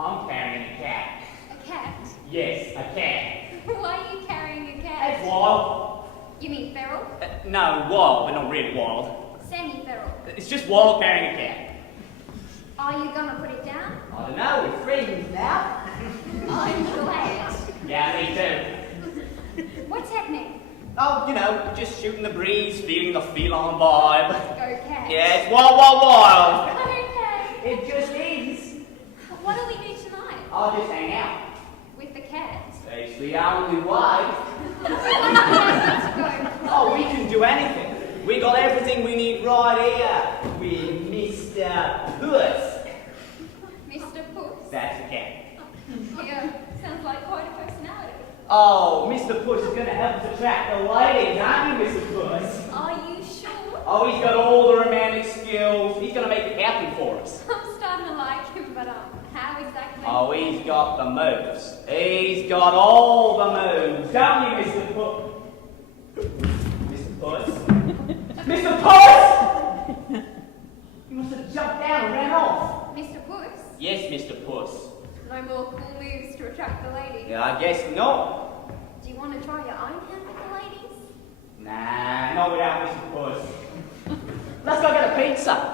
I'm carrying a cat. A cat? Yes, a cat. Why are you carrying a cat? It's wild. You mean feral? No, wild, but not really wild. Semi-feral. It's just wild carrying a cat. Are you gonna put it down? I don't know, we're friends now. I'm glad. Yeah, me too. What's happening? Oh, you know, just shooting the breeze, feeling the feline vibe. Go cat. Yeah, it's wild, wild, wild. Okay. It just is. What do we do tonight? I'll just hang out. With the cat? It's the only way. Oh, we can do anything. We got everything we need right here with Mr. Puss. Mr. Puss? That's the cat. Yeah, sounds like quite a personality. Oh, Mr. Puss is going to help us attract the ladies, aren't you, Mr. Puss? Are you sure? Oh, he's got all the romantic skills. He's going to make it happen for us. I'm starting to like him, but how exactly? Oh, he's got the moves. He's got all the moves, don't you, Mr. Puss? Mr. Puss? Mr. Puss! You must have jumped down and ran off. Mr. Puss? Yes, Mr. Puss. No more cool moves to attract the ladies? Yeah, I guess not. Do you want to try your own hand with the ladies? Nah, not without Mr. Puss. Let's go get a pizza.